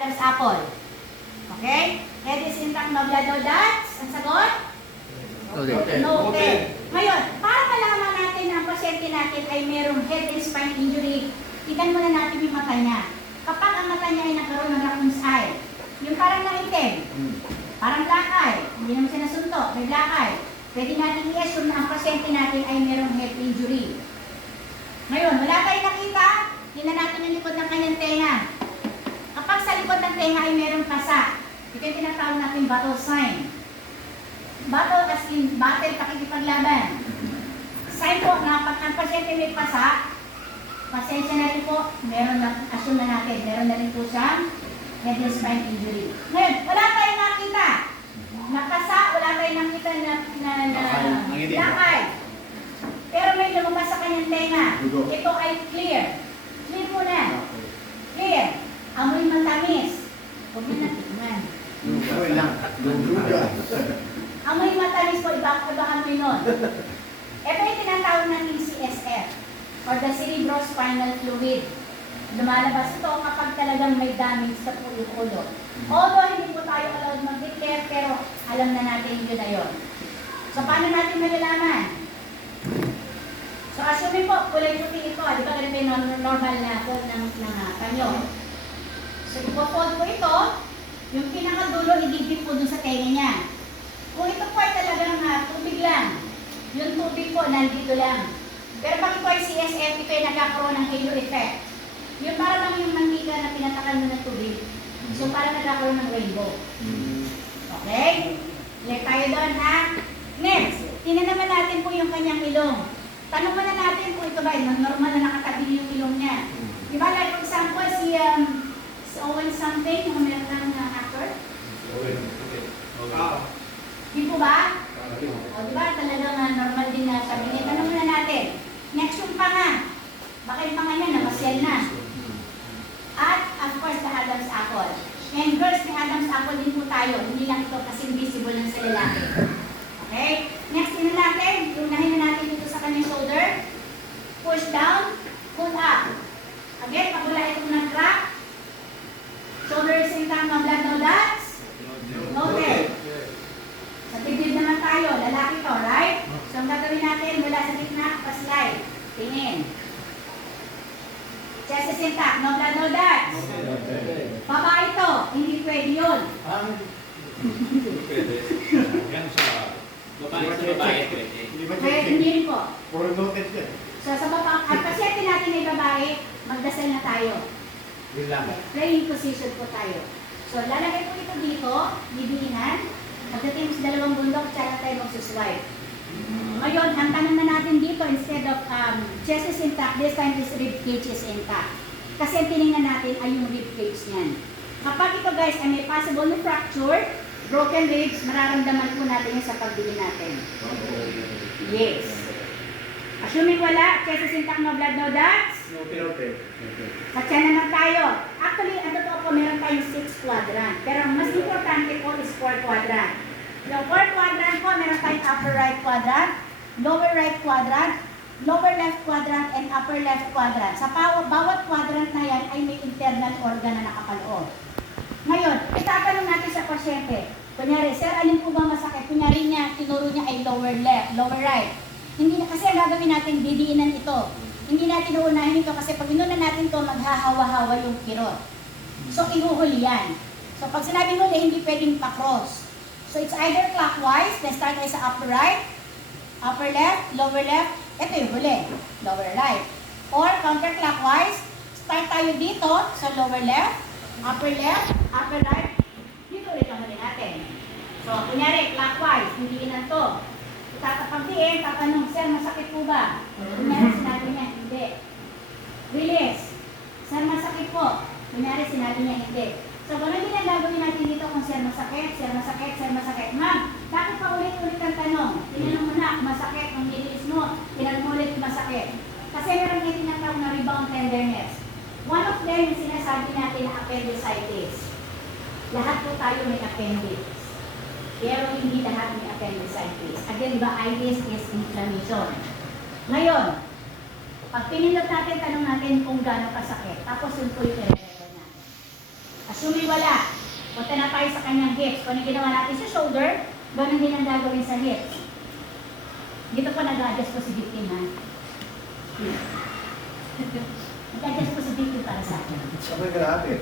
Adam's apple. Okay? Head is intact, no blood, no dots. Ang sagot? Okay. Noted. Ngayon, para malaman natin na ang pasyente natin ay mayroong head and spine injury, tignan muna natin yung mata niya. Kapag ang mata niya ay nagkaroon ng raccoon's eye, yung parang nangitim, parang black eye, hindi naman siya nasuntok, may black eye, pwede natin i-assume na ang pasyente natin ay mayroong head injury. Ngayon, wala tayong nakita, tingnan natin yung likod ng kanyang tenga. Kapag sa likod ng tenga ay mayroong pasa, ito yung tinatawag natin battle sign. Battle as in battle, pakikipaglaban. Sign po na pag ang pasyente may pasa, pasensya na rin po, meron na, assume na natin, meron na rin po siyang head and spine injury. Ngayon, wala tayong nakita. Napasa, wala tayong nakita na lakay. Pero may lumabas sa kanyang tenga. Ito ay clear. Clear mo na. Clear. Amoy matamis. Huwag mo na tignan. Amoy matamis po, ibahan mo yun. Ito yung tinatawag natin CSF or the cerebrospinal fluid. Lumalabas ito kapag talagang may damage sa ulo. Although hindi po tayo allowed mag-declare, pero alam na natin yun na yun. So paano natin malalaman? So assuming po, kulay puti ito, di ba ganun yung normal na fold ng kanyo? So ipo-fold ko ito, yung pinakadulo ididip po dun sa tenga niya. Kung ito po ay talagang tubig lang, yung tubig po nandito lang. Pero pag ito ay CSF, ito ay nagkakaroon ng halo effect. Yung para lang yung mantika na pinatakan mo ng tubig. So para nagkakaroon ng rainbow. Okay? Like tayo doon ha. Next, tingnan naman natin po yung kanyang ilong. Tanong muna natin kung ito ba ay normal na nakatabi yung ilong niya. Di ba like for example si Owen something, yung meron ng actor? Di po ba? O di ba talagang normal din na sabi niya. Tanong muna natin. Next yung panga. Baka yung panga niya namasyal na. At of course the Adam's apple. And girls, the Adam's apple din po tayo. Hindi lang ito kasi visible lang sa lalaki. Okay? Next din natin. Unahin na natin dito sa kanyang shoulder. Push down. Pull up. Again, pagula itong nag-crack. Shoulder is intact, no blood, no dots. Noted. Sa dibdib naman tayo. Lalaki to, right? So ang gagawin natin mula sa gitna, pa-slide. Tingin. Chest is intact, no blood, no dots. Babae ito, hindi pwede yun. Pwede. Yan sa babae pwede. Kaya hindi rin po. Puro noted yan. So sa baba, at pasyente natin ay babae, magdasal na tayo. Yun lang. Praying position po tayo. So lalagay po ito dito, bibilihan. Pagdating sa dalawang bundok, tsaka tayo magsuswipe. Ngayon, ang tanong na natin dito, instead of chest is intact, this time is rib cage is intact. Kasi ang tinignan natin ay yung rib cage niyan. Kapag ito guys ay may possible na fracture, broken ribs, mararamdaman po natin yung sa pagbili natin. Yes. Assuming wala, chest is intact, no blood, no dots. Okay. Sa tiyan naman tayo. Actually, ang totoo po, meron tayong 6 quadrant. Pero ang mas importante po is 4 quadrant. Yung 4 quadrant po, meron tayong upper right quadrant, lower right quadrant, lower left quadrant, and upper left quadrant. Sa bawat quadrant na yan ay may internal organ na nakapaloob. Ngayon, itatanong natin sa pasyente. Kunyari, sir, alin po ba masakit? Kunyari niya, tinuro niya ay lower left, lower right. Hindi na, kasi ang gagawin natin, didiinan ito. Hindi natin uunahin ito kasi pag inunan natin ito, maghahawa-hawa yung kirot. So, ihuhuli yan. So, pag sinabi huli, hindi pwedeng pa-cross. So, it's either clockwise, then start tayo sa upper right, upper left, lower left, ito yung huli, lower right. Or counterclockwise, start tayo dito sa lower left, upper right, dito ulit ang huli natin. So, kunyari, clockwise, hindi inan to. Tatapagdiin, tatanong, sir, masakit po ba? Kunyari, sinabi niya, hindi. Release. Sir, masakit po. Kunyari, sinabi niya, hindi. So, ganun din ang gagawin natin dito kung sir, masakit, sir, masakit, sir, masakit. Ma'am, bakit pa ulit-ulit ang tanong? Tinanong mo na, masakit, ang release mo, tinanong mo ulit, masakit. Kasi meron yung tinatawag na rebound tenderness. One of them yung sinasabi natin na appendicitis. Lahat po tayo may appendix. Pero hindi lahat may appendicitis. Again, diba, itis is inflammation. Ngayon, pag pinindot natin, tanong natin kung gaano kasakit. Tapos yun po yung i-refer natin. Assuming wala, punta na tayo sa kanyang hips. Kung ano ginawa natin sa shoulder, ganun din ang gagawin sa hips. Dito po nag-adjust po si victim, ha? Nag-adjust po si victim para sa akin. Sabay ka natin.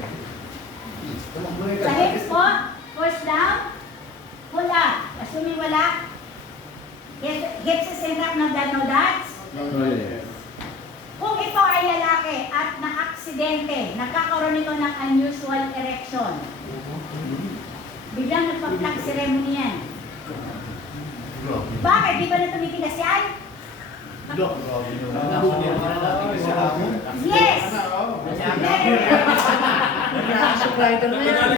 Sa hips po, push down, pull up. Assuming wala, hips is in track ng dad, no dads. Kung ito ay lalaki at na-aksidente, nagkakaroon nito ng unusual erection. Biglang nagpa-plug ceremony yan. Bakit? Di ba na tumitigas yan? Yes! Supply ito na yan.